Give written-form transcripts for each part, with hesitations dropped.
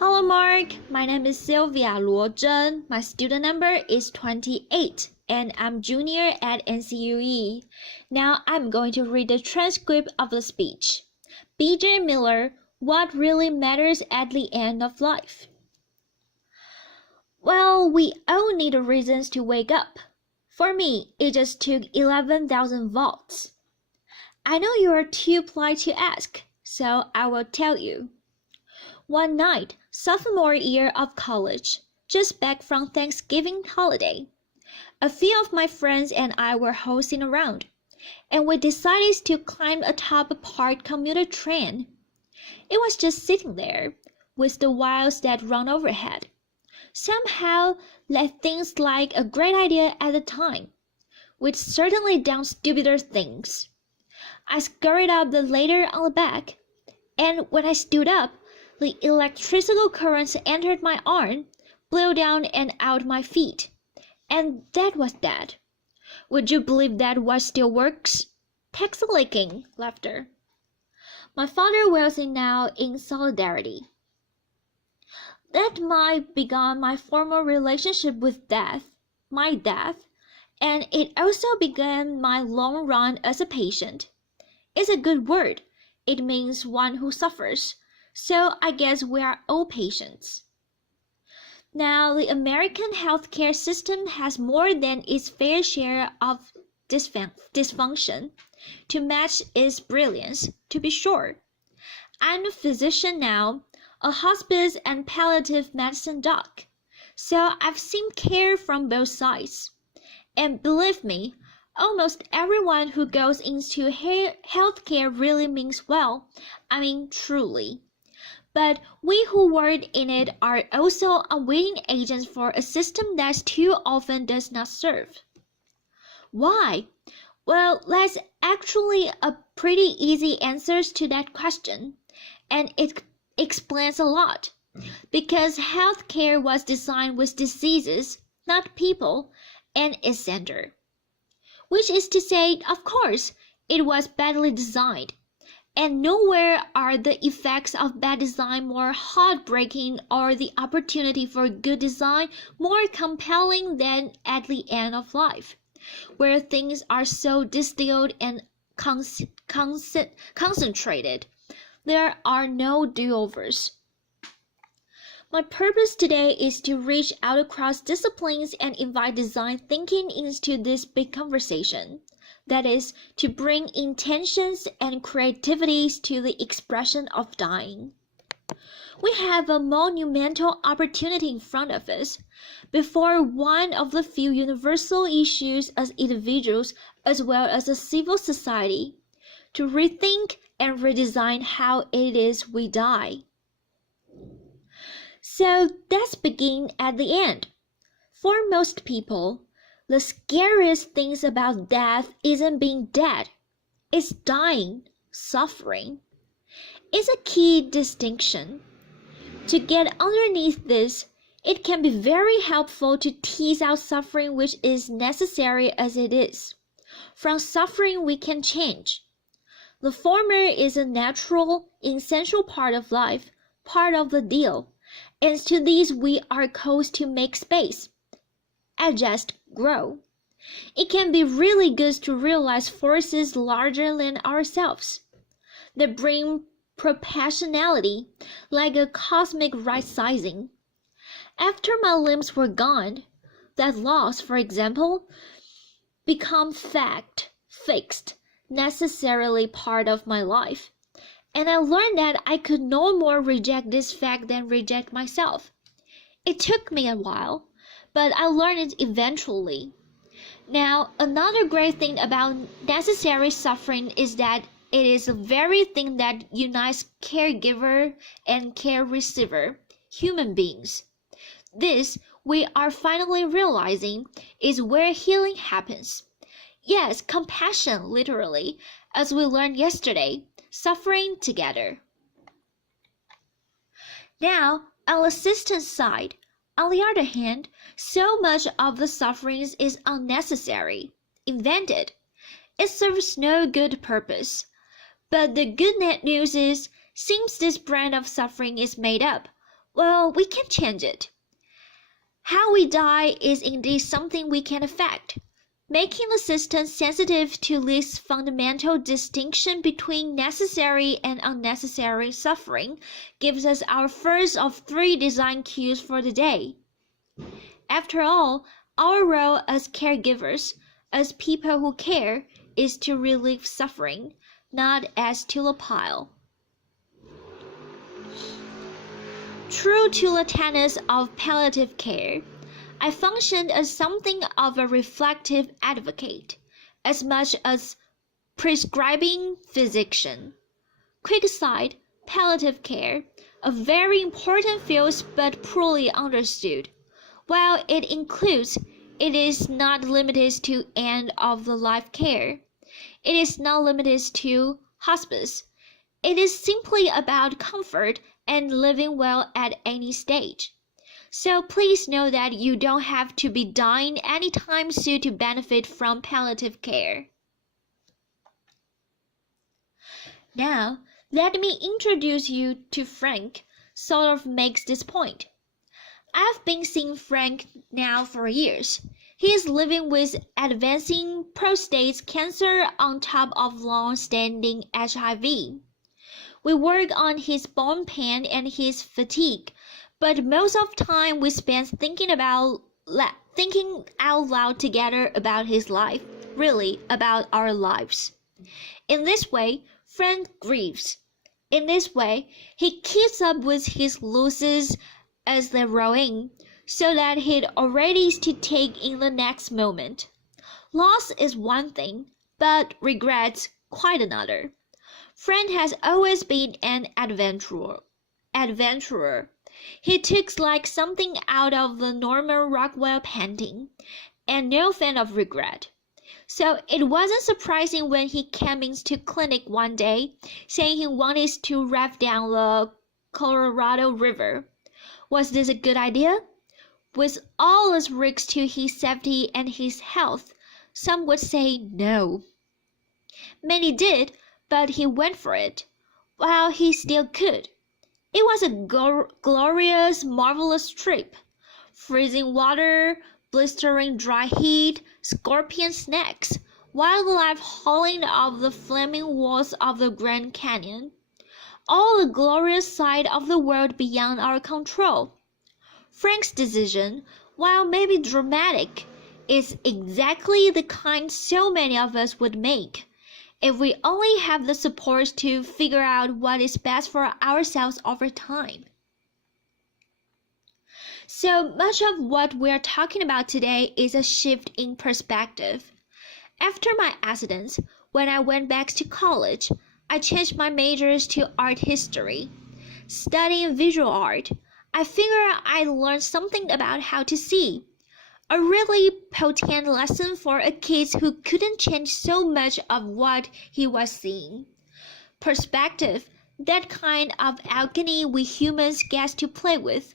Hello, Mark. My name is Sylvia Luo Zhen. My student number is 28, and I'm junior at NCUE. Now I'm going to read the transcript of the speech. B.J. Miller, what really matters at the end of life? Well, we all need reasons to wake up. For me, it just took 11,000 volts. I know you are too polite to ask, so I will tell you. One night, sophomore year of college, just back from Thanksgiving holiday, a few of my friends and I were horsing around, and we decided to climb atop a parked commuter train. It was just sitting there, with the wires that run overhead. Somehow, that seemed like a great idea at the time. We'd certainly done stupider things. I scurried up the ladder on the back, and when I stood up, the electrical currents entered my arm, blew down and out my feet. And that was that. Would you believe that watch still works? Taxi-licking, laughter. My father wails it now in solidarity. That might began my formal relationship with death, my death, and it also began my long run as a patient. It's a good word. It means one who suffers. So I guess we are all patients. Now, the American healthcare system has more than its fair share of dysfunction to match its brilliance, to be sure. I'm a physician now, a hospice and palliative medicine doc, so I've seen care from both sides. And believe me, almost everyone who goes into healthcare really means well. I mean, truly. But we who work in it are also unwitting agents for a system that too often does not serve. Why? Well, that's actually a pretty easy answer to that question, and it explains a lot. Because healthcare was designed with diseases, not people, and its center. Which is to say, of course, it was badly designed. And nowhere are the effects of bad design more heartbreaking or the opportunity for good design more compelling than at the end of life, where things are so distilled and concentrated. There are no do-overs. My purpose today is to reach out across disciplines and invite design thinking into this big conversation. That is, to bring intentions and creativities to the expression of dying. We have a monumental opportunity in front of us, before one of the few universal issues as individuals as well as a civil society, to rethink and redesign how it is we die. So let's begin at the end. For most people, the scariest things about death isn't being dead. It's dying, suffering. It's a key distinction. To get underneath this, it can be very helpful to tease out suffering which is necessary as it is. From suffering we can change. The former is a natural, essential part of life, part of the deal, and to these we are called to make space. Adjust, grow. It can be really good to realize forces larger than ourselves that bring proportionality, like a cosmic right-sizing. After my limbs were gone, that loss, for example, become fact, fixed, necessarily part of my life. And I learned that I could no more reject this fact than reject myself. It took me a while, but I learned it eventually. Now, another great thing about necessary suffering is that it is the very thing that unites caregiver and care receiver, human beings. This, we are finally realizing, is where healing happens. Yes, compassion, literally, as we learned yesterday, suffering together. Now, on the system side, on the other hand, so much of the suffering is unnecessary, invented. It serves no good purpose. But the good news is, since this brand of suffering is made up, Well, we can change it. How we die is indeed something we can affect. Making the system sensitive to this fundamental distinction between necessary and unnecessary suffering gives us our first of 3 design cues for the day. After all, our role as caregivers, as people who care, is to relieve suffering, not as to the pile. True to the tenets of palliative care, I functioned as something of a reflective advocate, as much as prescribing physician. Quick aside, palliative care, a very important field but poorly understood. While it includes, it is not limited to end-of-the-life care. It is not limited to hospice. It is simply about comfort and living well at any stage. So please know that you don't have to be dying anytime soon to benefit from palliative care. Now, let me introduce you to Frank, sort of makes this point. I've been seeing Frank now for years. He is living with advancing prostate cancer on top of long-standing HIV. We work on his bone pain and his fatigue, but most of the time we spend thinking out loud together about his life, really about our lives. In this way, Frank grieves. In this way, he keeps up with his losses as they roll in, so that he's already to take in the next moment. Loss is one thing, but regrets quite another. Frank has always been an adventurer. He took like something out of the Norman Rockwell painting, and no fan of regret. So it wasn't surprising when he came into clinic one day, saying he wanted to raft down the Colorado River. Was this a good idea? With all its risks to his safety and his health, some would say no. Many did, but he went for it, while he still could. It was a glorious, marvelous trip. Freezing water, blistering dry heat, scorpion snakes, wildlife howling off the flaming walls of the Grand Canyon. All the glorious side of the world beyond our control. Frank's decision, while maybe dramatic, is exactly the kind so many of us would make, if we only have the support to figure out what is best for ourselves over time. So much of what we're talking about today is a shift in perspective. After my accident, when I went back to college, I changed my majors to art history. Studying visual art, I figured I learned something about how to see. A really potent lesson for a kid who couldn't change so much of what he was seeing. Perspective, that kind of alchemy we humans get to play with,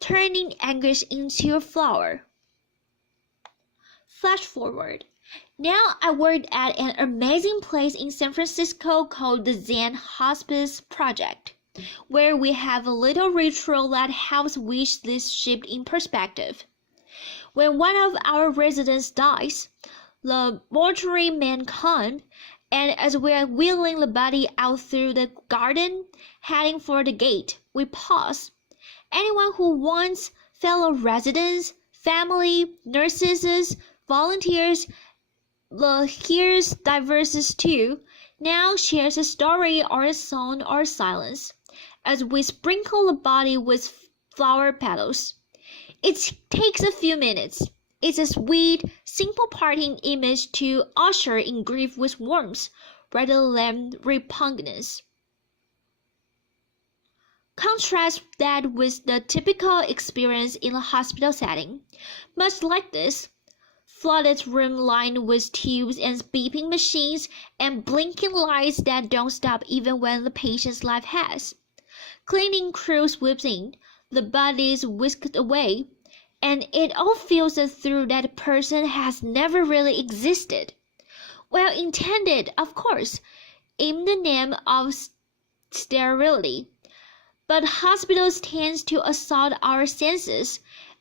turning anguish into a flower. Flash forward. Now I work at an amazing place in San Francisco called the Zen Hospice Project, where we have a little ritual that helps with this shift in perspective. When one of our residents dies, the mortuary men come, and as we are wheeling the body out through the garden, heading for the gate, we pause. Anyone who wants, fellow residents, family, nurses, volunteers, the here's diverses too, now shares a story or a song or silence, as we sprinkle the body with flower petals. It takes a few minutes. It's a sweet, simple parting image to usher in grief with warmth, rather than repugnance. Contrast that with the typical experience in a hospital setting. Much like this, flooded room lined with tubes and beeping machines and blinking lights that don't stop even when the patient's life has. Cleaning crew sweeps in, the body is whisked away, and it all feels as though that person has never really existed. Well intended, of course, in the name of sterility, But hospitals tend to assault our senses,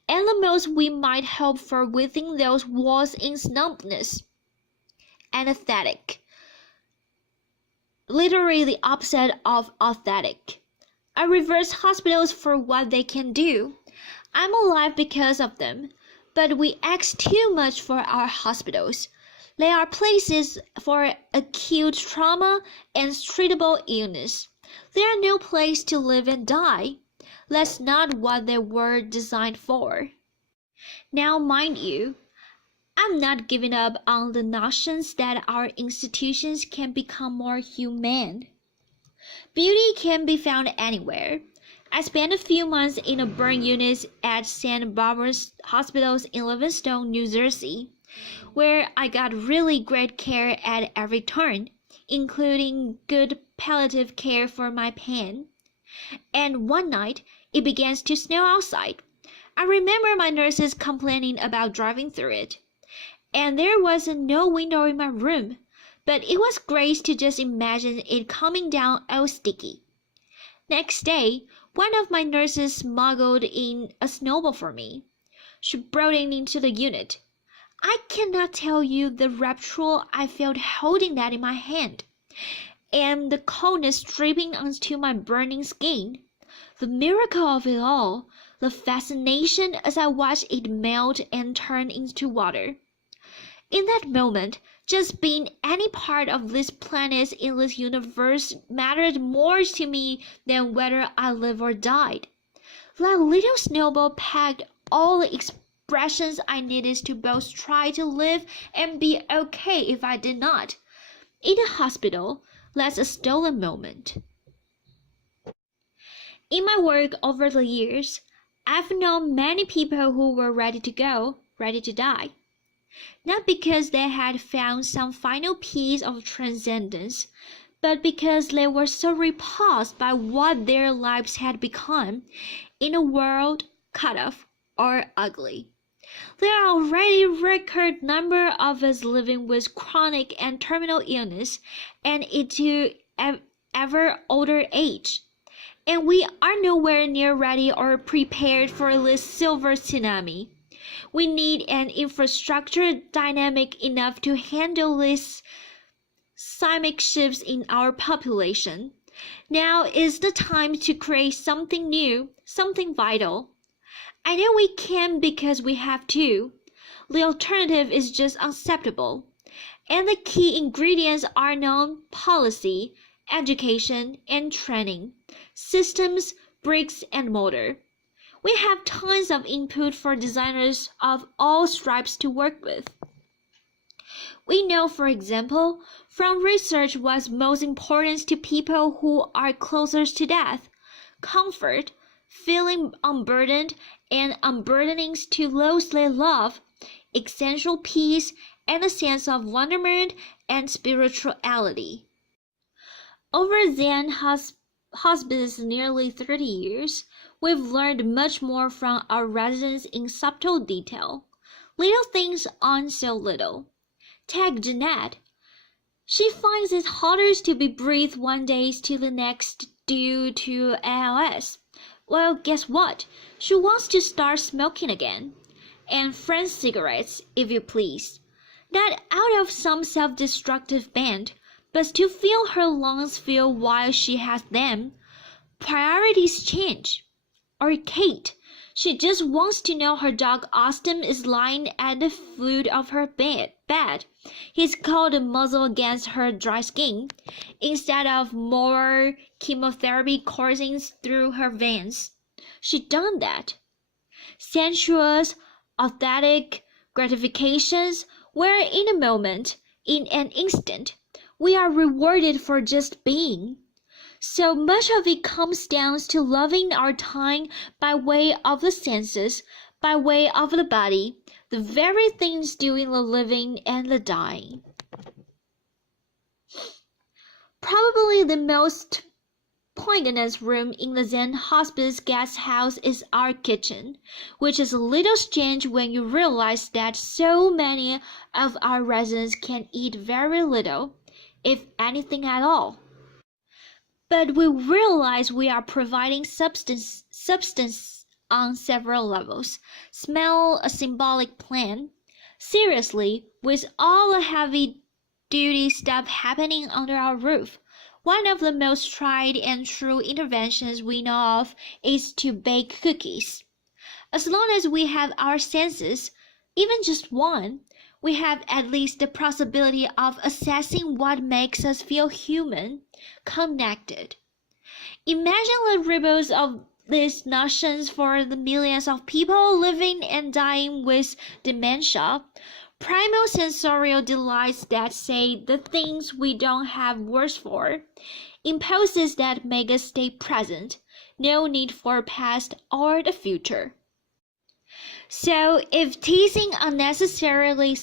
and the most we might hope for within those walls is numbness. Anesthetic. Literally the opposite of aesthetic. I reverse hospitals for what they can do. I'm alive because of them, but we ask too much for our hospitals. They are places for acute trauma and treatable illness. They are no place to live and die. That's not what they were designed for. Now, mind you, I'm not giving up on the notions that our institutions can become more humane. Beauty can be found anywhere. I spent a few months in a burn unit at St. Barbara's Hospitals in Livingston, New Jersey, where I got really great care at every turn, including good palliative care for my pain. And one night, it began to snow outside. I remember my nurses complaining about driving through it. And there was no window in my room, but it was great to just imagine it coming down all sticky. Next day, one of my nurses smuggled in a snowball for me. She brought it into the unit. I cannot tell you the rapture I felt holding that in my hand, and the coldness dripping onto my burning skin. The miracle of it all, the fascination as I watched it melt and turn into water. In that moment, just being any part of this planet in this universe mattered more to me than whether I lived or died. That little snowball packed all the expressions I needed to both try to live and be okay if I did not. In a hospital, that's a stolen moment. In my work over the years, I've known many people who were ready to go, ready to die. Not because they had found some final piece of transcendence, but because they were so repulsed by what their lives had become in a world cut off or ugly. There are already a record number of us living with chronic and terminal illness and into ever older age. And we are nowhere near ready or prepared for this silver tsunami. We need an infrastructure dynamic enough to handle these seismic shifts in our population. Now is the time to create something new, something vital. I know we can because we have to. The alternative is just unacceptable. And the key ingredients are known: policy, education, and training, systems, bricks, and mortar. We have tons of input for designers of all stripes to work with. We know, for example, from research what's most important to people who are closest to death: comfort, feeling unburdened, and unburdening to those they love, essential peace, and a sense of wonderment and spirituality. Over Zen hospice nearly 30 years, we've learned much more from our residents in subtle detail. Little things on so little. Take Jeanette. She finds it harder to be breathed one day to the next due to ALS. Well, guess what? She wants to start smoking again. And French cigarettes, if you please. Not out of some self-destructive bent, but to feel her lungs fill while she has them. Priorities change. Or Kate, she just wants to know her dog Austin is lying at the foot of her bed, his cold muzzle against her dry skin, instead of more chemotherapy coursing through her veins. She done that. Sensuous, aesthetic gratifications where in a moment, in an instant, we are rewarded for just being. So much of it comes down to loving our time by way of the senses, by way of the body, the very things doing the living and the dying. Probably the most poignant room in the Zen Hospice guest house is our kitchen, which is a little strange when you realize that so many of our residents can eat very little, if anything at all. But we realize we are providing substance on several levels. Smell a symbolic plan. Seriously, with all the heavy-duty stuff happening under our roof, one of the most tried and true interventions we know of is to bake cookies. As long as we have our senses, even just one, we have at least the possibility of assessing what makes us feel human, connected. Imagine the ripples of these notions for the millions of people living and dying with dementia, primal sensorial delights that say the things we don't have words for, impulses that make us stay present, no need for past or the future. So, if teasing unnecessarily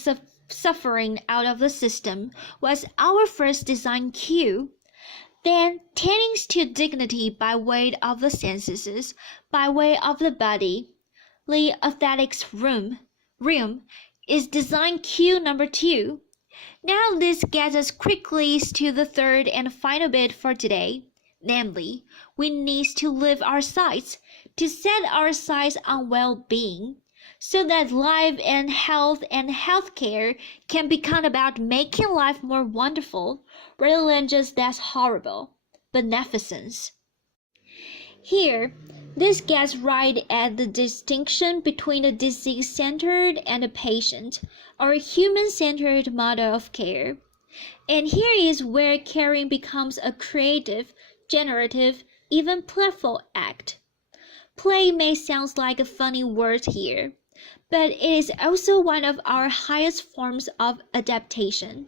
suffering out of the system was our first design cue, then tending to dignity by way of the senses, by way of the body, the aesthetics realm, is design cue number 2. Now this gets us quickly to the third and final bit for today, namely, we need to live our sights, to set our sights on well-being, so that life and healthcare can become about making life more wonderful rather than just less horrible. Beneficence. Here, this gets right at the distinction between the disease-centered and the patient, or human-centered model of care. And here is where caring becomes a creative, generative, even playful act. Play may sound like a funny word here, but it is also one of our highest forms of adaptation.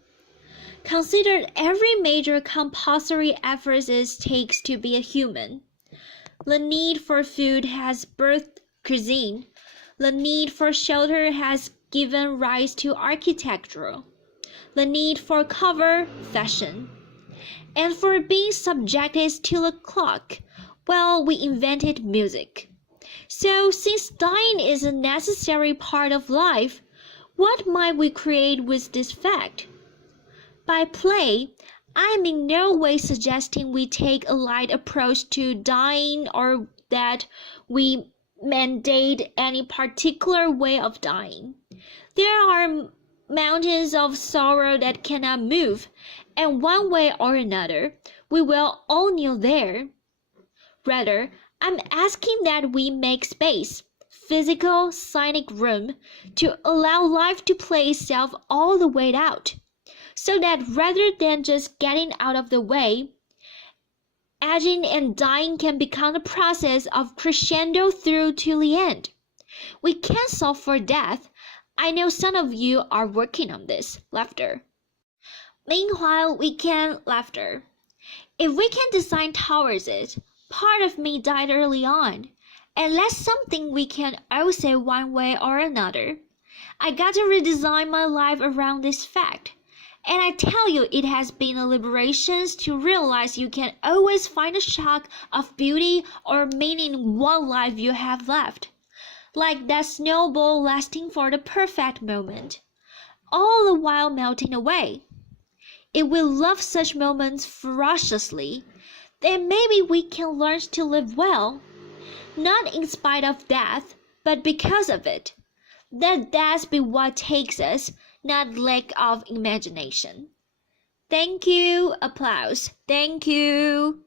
Consider every major compulsory effort it takes to be a human. The need for food has birthed cuisine. The need for shelter has given rise to architecture. The need for cover, fashion. And for being subjected to the clock, well, we invented music. So, since dying is a necessary part of life, what might we create with this fact? By play, I am in no way suggesting we take a light approach to dying or that we mandate any particular way of dying. There are mountains of sorrow that cannot move, and one way or another, we will all kneel there. Rather, I'm asking that we make space, physical, scenic room, to allow life to play itself all the way out, so that rather than just getting out of the way, aging and dying can become a process of crescendo through to the end. We can't solve for death. I know some of you are working on this. Laughter. Meanwhile, we can laughter. If we can design towards it, part of me died early on, and that's something we can all say one way or another. I got to redesign my life around this fact. And I tell you, it has been a liberation to realize you can always find a shock of beauty or meaning in what life you have left. Like that snowball lasting for the perfect moment, all the while melting away. If we love such moments ferociously, then maybe we can learn to live well, not in spite of death, but because of it. Let death be what takes us, not lack of imagination. Thank you. Applause. Thank you.